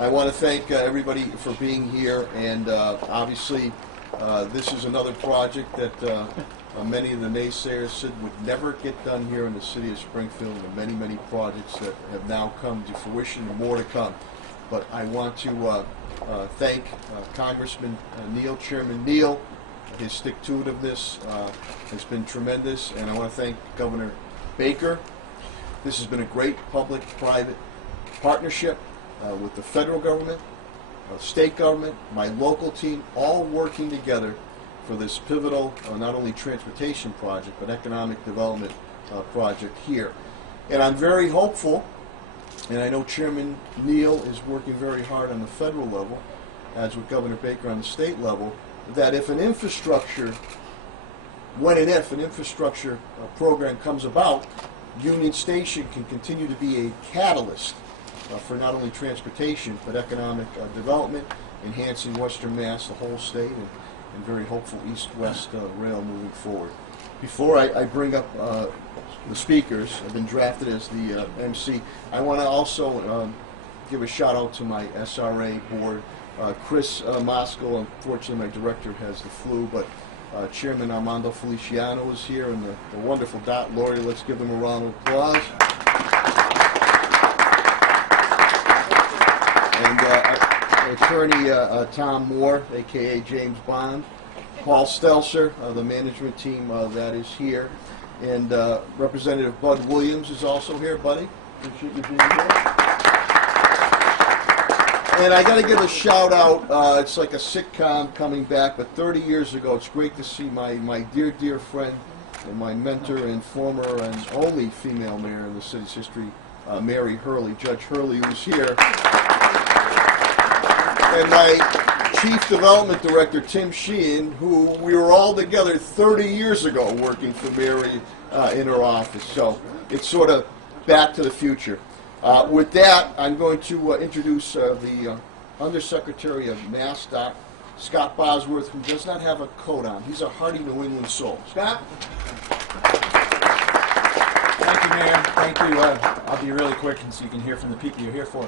I want to thank everybody for being here, and obviously this is another project that many of the naysayers said would never get done here in the city of Springfield, and many, many projects that have now come to fruition and more to come. But I want to thank Congressman Neal, Chairman Neal. His stick-to-itiveness has been tremendous, and I want to thank Governor Baker. This has been a great public-private partnership with the federal government, state government, my local team, all working together for this pivotal, not only transportation project, but economic development project here. And I'm very hopeful, and I know Chairman Neal is working very hard on the federal level, as with Governor Baker on the state level, that if an infrastructure, when and if an infrastructure program comes about, Union Station can continue to be a catalyst for not only transportation, but economic development, enhancing Western Mass, the whole state, and very hopeful east-west rail moving forward. Before I bring up the speakers, I've been drafted as the MC, I want to also give a shout out to my SRA board. Chris Mosco, unfortunately my director has the flu, but Chairman Armando Feliciano is here, and the wonderful Dot Laurie. Let's give them a round of applause. And attorney Tom Moore, a.k.a. James Bond. Paul Stelzer, the management team that is here. And Representative Bud Williams is also here. Buddy, appreciate you being here. And I got to give a shout out, it's like a sitcom coming back, but 30 years ago, it's great to see my dear, dear friend and my mentor and former and only female mayor in the city's history, Mary Hurley, Judge Hurley, who's here. And my Chief Development Director, Tim Sheehan, who we were all together 30 years ago working for Mary in her office. So it's sort of back to the future. With that, I'm going to introduce the Undersecretary of MassDOT, Scott Bosworth, who does not have a coat on. He's a hearty New England soul. Scott? Thank you, Mayor. Thank you. I'll be really quick so you can hear from the people you're here for.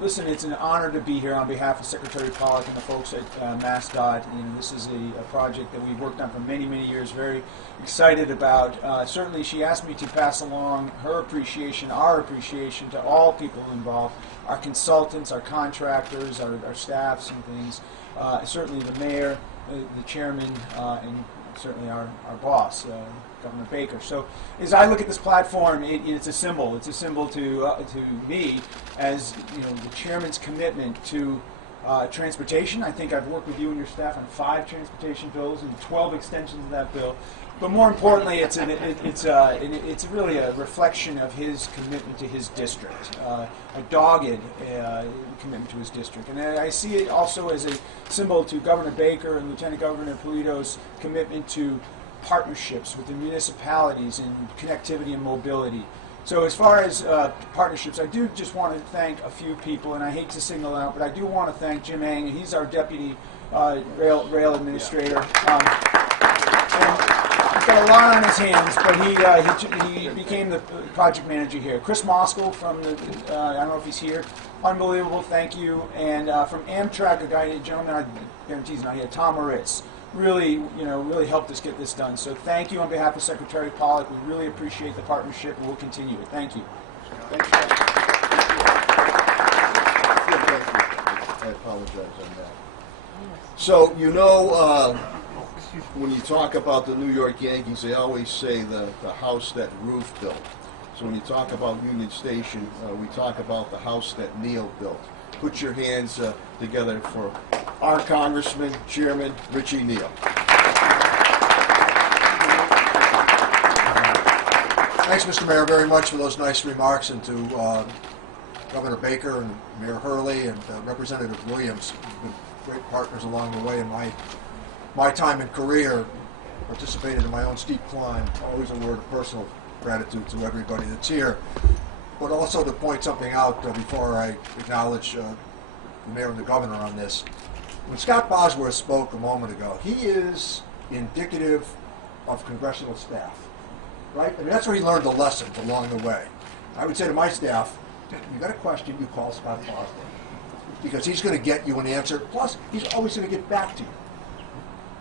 Listen, it's an honor to be here on behalf of Secretary Pollack and the folks at MassDOT. And this is a project that we've worked on for many, many years, very excited about. Certainly, she asked me to pass along her appreciation, our appreciation to all people involved, our consultants, our contractors, our staffs and things. Certainly the mayor, the chairman, and certainly our boss, Governor Baker. So as I look at this platform, it's a symbol. It's a symbol to me as the chairman's commitment to transportation. I think I've worked with you and your staff on 5 transportation bills and 12 extensions of that bill. But more importantly, it's really a reflection of his commitment to his district, a dogged commitment to his district. And I see it also as a symbol to Governor Baker and Lieutenant Governor Polito's commitment to partnerships with the municipalities and connectivity and mobility. So as far as partnerships, I do just want to thank a few people, and I hate to single out, but I do want to thank Jim Ang. He's our deputy rail administrator. He's got a lot on his hands, but he became the project manager here. Chris Moskal from the, I don't know if he's here, unbelievable, thank you. And from Amtrak, a gentleman I guarantee he's not here, Tom Moritz, really helped us get this done. So thank you on behalf of Secretary Pollack. We really appreciate the partnership, and we'll continue it. Thank you. Thanks, I apologize on that. So, when you talk about the New York Yankees, they always say the house that Ruth built. So when you talk about Union Station, we talk about the house that Neal built. Put your hands together for our Congressman, Chairman Richie Neal. Thanks, Mr. Mayor, very much for those nice remarks, and to Governor Baker and Mayor Hurley and Representative Williams, who've been great partners along the way in my time and career. Participated in my own steep climb. Always a word of personal gratitude to everybody that's here. But also to point something out before I acknowledge the Mayor and the Governor on this. When Scott Bosworth spoke a moment ago, he is indicative of congressional staff, right? I mean, that's where he learned the lessons along the way. I would say to my staff, you got a question, you call Scott Bosworth. because he's going to get you an answer. Plus, he's always going to get back to you.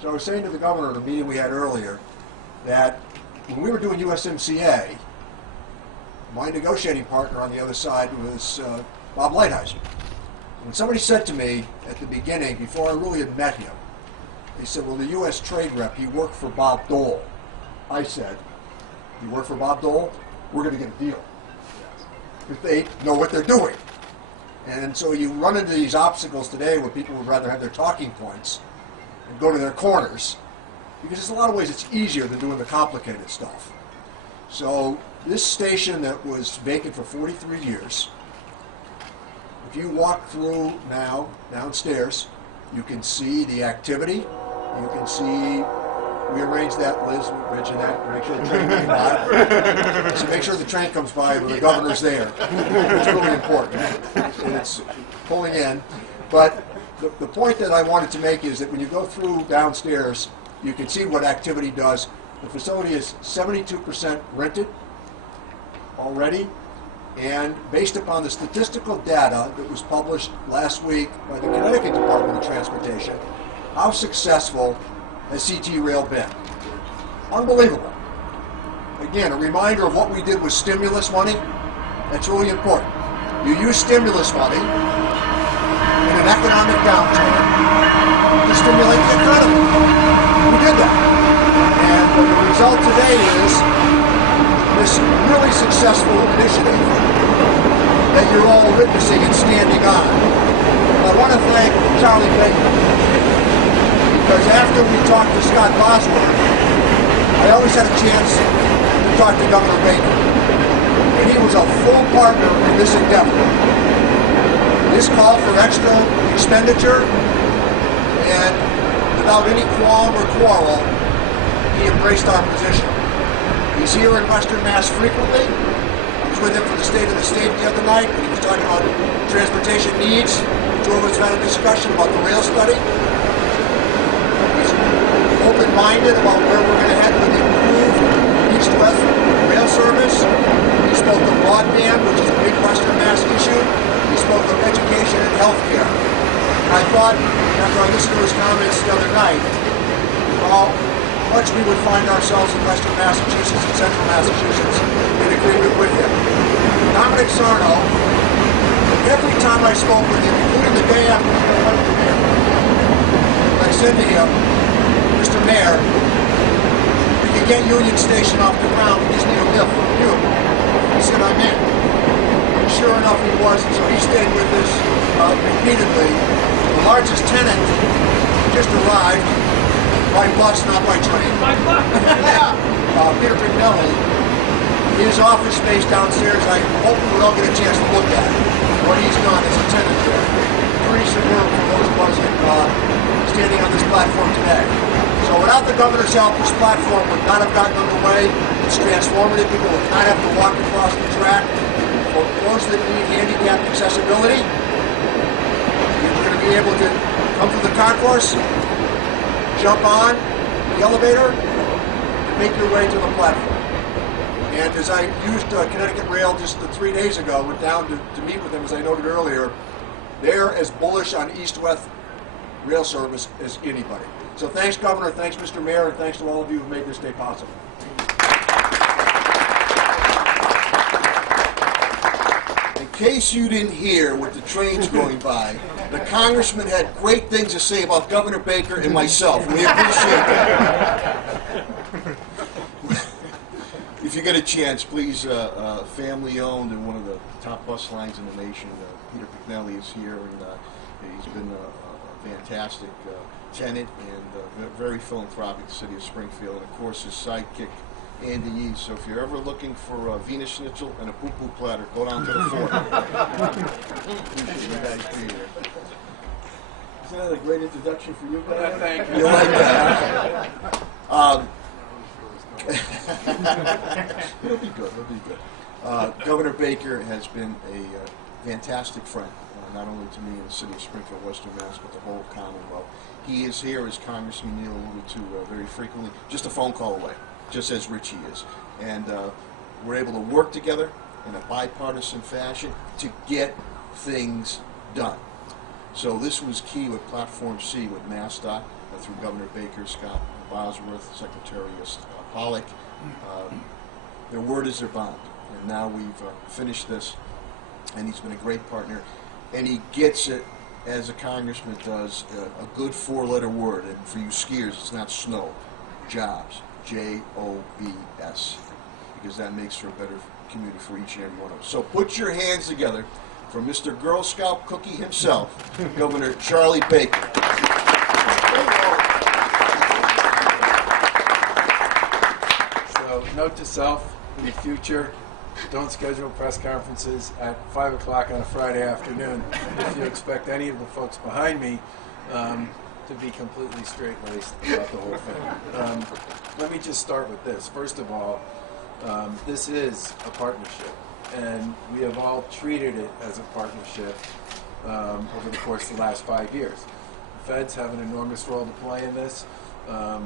So I was saying to the governor at a meeting we had earlier that when we were doing USMCA, my negotiating partner on the other side was Bob Lighthizer. When somebody said to me at the beginning, before I really had met him, they said, well, the U.S. trade rep, he worked for Bob Dole. I said, you work for Bob Dole? We're going to get a deal. If they know what they're doing. And so you run into these obstacles today where people would rather have their talking points and go to their corners, because there's a lot of ways it's easier than doing the complicated stuff. So this station that was vacant for 43 years, if you walk through now downstairs, you can see the activity. You can see, we arranged that, Liz, Rich, and that, to make sure the train came by. So make sure the train comes by when the governor's there. It's really important. And it's pulling in. But the point that I wanted to make is that when you go through downstairs, you can see what activity does. The facility is 72% rented already. And based upon the statistical data that was published last week by the Connecticut Department of Transportation, how successful has CT Rail been? Unbelievable. Again, a reminder of what we did with stimulus money. That's really important. You use stimulus money in an economic downturn to stimulate the economy. We did that. And the result today is this really successful initiative that you're all witnessing and standing on. I want to thank Charlie Baker, because after we talked to Scott Bosworth, I always had a chance to talk to Governor Baker, and he was a full partner in this endeavor. This call for extra expenditure, and without any qualm or quarrel, he embraced our position. He's here in Western Mass frequently. I was with him for the State of the State the other night, and he was talking about transportation needs. The two of us had a discussion about the rail study. He's open-minded about where we're going to head with the improved east-west rail service. He spoke of broadband, which is a big Western Mass issue. He spoke of education and healthcare. I thought, after I listened to his comments the other night, how much we would find ourselves in Western Massachusetts and Central Massachusetts in agreement with him. Dominic Sarno, every time I spoke with him, including the day after we went to the mayor, I said to him, Mr. Mayor, we can get Union Station off the ground, we just need a lift from you. He said, I'm in. And sure enough, he was, and so he stayed with us repeatedly. The largest tenant just arrived, by bus, not by train. By bus? Yeah. Peter Pignelli, his office space downstairs, I hope we'll all get a chance to look at what he's done as a tenant there. Pretty superb for those of us standing on this platform today. So without the governor's help, this platform would not have gotten underway. It's transformative. People would not have to walk across the track. For those that need handicapped accessibility, you're going to be able to come to the concourse, jump on the elevator, and make your way to the platform. And as I used Connecticut Rail just 3 days ago, went down to meet with them, as I noted earlier, they're as bullish on east-west rail service as anybody. So thanks, Governor, thanks, Mr. Mayor, and thanks to all of you who made this day possible. In case you didn't hear with the trains going by, the congressman had great things to say about Governor Baker and myself. We appreciate that. If you get a chance, please, family-owned and one of the top bus lines in the nation, Peter Pignelli is here, and he's been a fantastic tenant and very philanthropic to the city of Springfield, and of course his sidekick, Andy Yee. So if you're ever looking for a Venus Schnitzel and a poo-poo platter, go down to the fort. Appreciate you guys being here. Isn't that a great introduction for you guys? Thank you. You like that? It'll be good. It'll be good. Governor Baker has been a fantastic friend, not only to me in the city of Springfield, Western Mass, but the whole Commonwealth. He is here, as Congressman Neal alluded to very frequently, just a phone call away, just as Richie is. And we're able to work together in a bipartisan fashion to get things done. So this was key with Platform C with MassDOT through Governor Baker, Scott Bosworth, Secretary Pollock. Their word is their bond, and now we've finished this, and he's been a great partner, and he gets it as a congressman does, a good four-letter word, and for you skiers, it's not snow, jobs, J-O-B-S, because that makes for a better community for each and every one of us. So put your hands together for Mr. Girl Scout Cookie himself, Governor Charlie Baker. So, note to self, in the future, don't schedule press conferences at 5 o'clock on a Friday afternoon if you expect any of the folks behind me to be completely straight-laced about the whole thing. Let me just start with this. First of all, this is a partnership, and we have all treated it as a partnership over the course of the last 5 years. The feds have an enormous role to play in this. The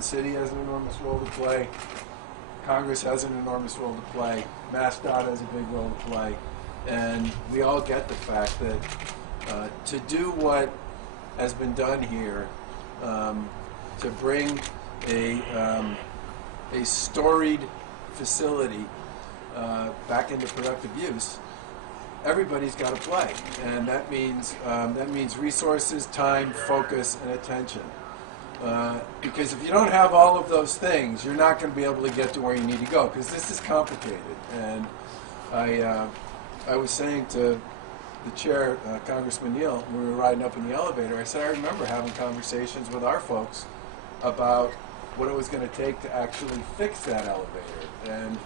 city has an enormous role to play. Congress has an enormous role to play. MassDOT has a big role to play. And we all get the fact that to do what has been done here, to bring a storied facility back into productive use, everybody's got to play. And that means resources, time, focus, and attention. Because if you don't have all of those things, you're not going to be able to get to where you need to go, because this is complicated. And I was saying to the chair, Congressman Neal, when we were riding up in the elevator, I said I remember having conversations with our folks about what it was going to take to actually fix that elevator. And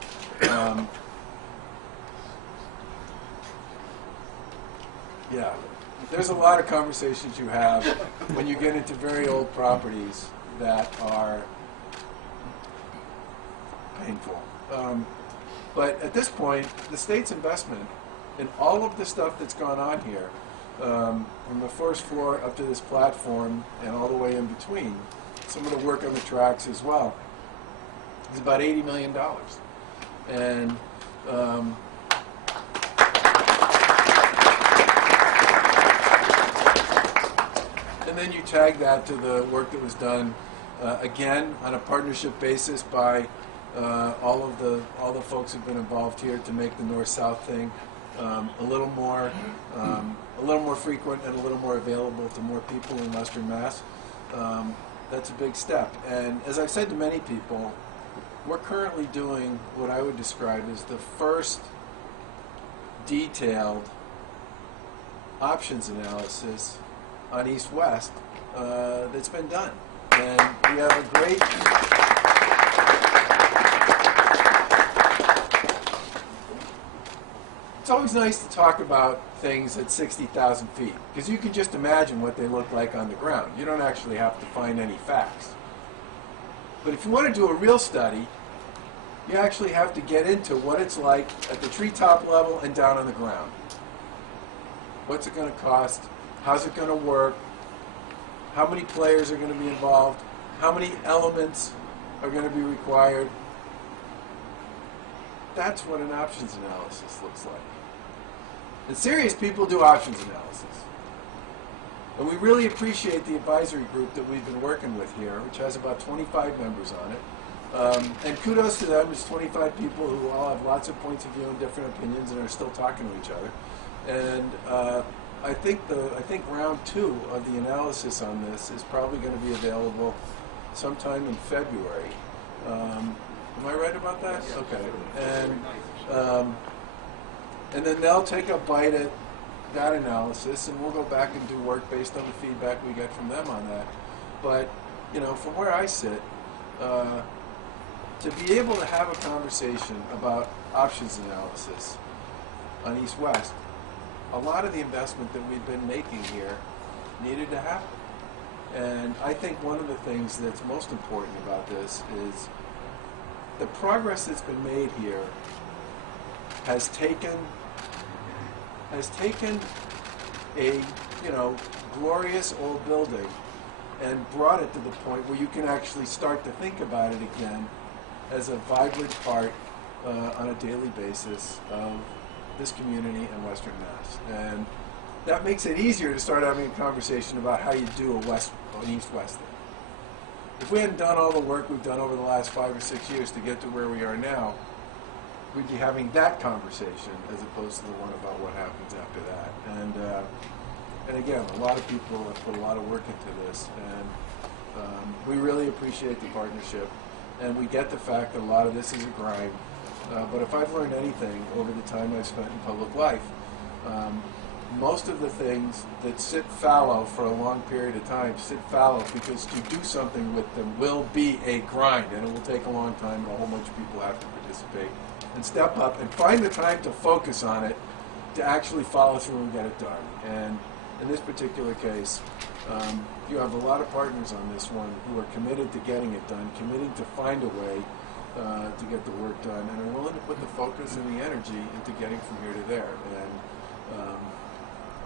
yeah. There's a lot of conversations you have when you get into very old properties that are painful. But at this point, the state's investment in all of the stuff that's gone on here, from the first floor up to this platform and all the way in between, some of the work on the tracks as well, is about $80 million. And then you tag that to the work that was done, again, on a partnership basis by all the folks who've been involved here to make the north-south thing a little more frequent and a little more available to more people in Western Mass. That's a big step. And as I've said to many people, we're currently doing what I would describe as the first detailed options analysis on east-west that's been done. And we have a great... It's always nice to talk about things at 60,000 feet, because you can just imagine what they look like on the ground. You don't actually have to find any facts. But if you want to do a real study, you actually have to get into what it's like at the treetop level and down on the ground. What's it going to cost? How's it going to work? How many players are going to be involved? How many elements are going to be required? That's what an options analysis looks like. And serious people do options analysis. And we really appreciate the advisory group that we've been working with here, which has about 25 members on it. And kudos to them. It's 25 people who all have lots of points of view and different opinions and are still talking to each other. And I think round 2 of the analysis on this is probably going to be available sometime in February. Am I right about that? Yes. Okay. And then they'll take a bite at that analysis, and we'll go back and do work based on the feedback we get from them on that. But, you know, from where I sit, to be able to have a conversation about options analysis on East-West, a lot of the investment that we've been making here needed to happen. And I think one of the things that's most important about this is the progress that's been made here has taken a, glorious old building and brought it to the point where you can actually start to think about it again as a vibrant part on a daily basis of this community and Western Mass. And that makes it easier to start having a conversation about how you do an east-west thing. If we hadn't done all the work we've done over the last 5 or 6 years to get to where we are now, we'd be having that conversation as opposed to the one about what happens after that. And again, a lot of people have put a lot of work into this, and we really appreciate the partnership, and we get the fact that a lot of this is a grind. But if I've learned anything over the time I've spent in public life, most of the things that sit fallow for a long period of time sit fallow because to do something with them will be a grind, and it will take a long time, and a whole bunch of people have to participate and step up and find the time to focus on it, to actually follow through and get it done. And in this particular case, you have a lot of partners on this one who are committed to getting it done, committing to find a way to get the work done, and are willing to put the focus and the energy into getting from here to there.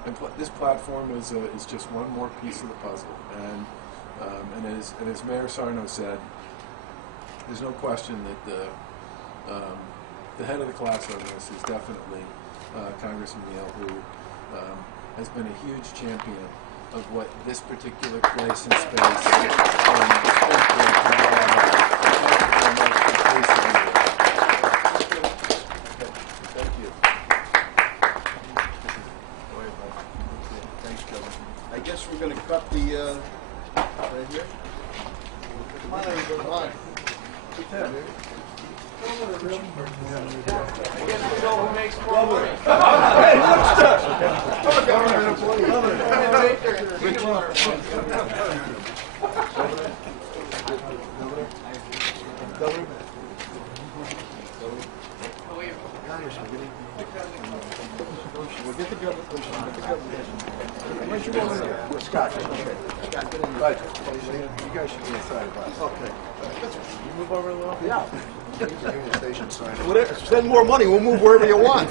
And this platform is just one more piece of the puzzle. And as Mayor Sarno said, there's no question that the head of the class on this is definitely Congressman Neal, who has been a huge champion of what this particular place and space Thank you. Thanks, Kevin. I guess we're going to cut the right here. Come on, everybody. Come on. We'll get the government. Where's your woman? Scott. Scott, get in. Right. You guys should be inside of us. Okay. You move over a little? Yeah. Union Station sign. Whatever. Spend more money. We'll move wherever you want.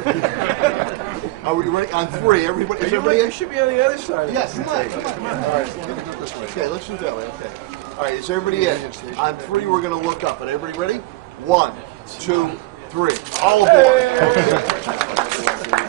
Are we ready? On 3. Everybody. Is everybody You in? should be on the other side. Yes. Come on. Come on. All right, we're going to do it this way. Okay. Let's do it that way. Okay. All right. Is everybody in? On 3, we're going to look up. And everybody ready? 1, 2, 3. All aboard. Okay.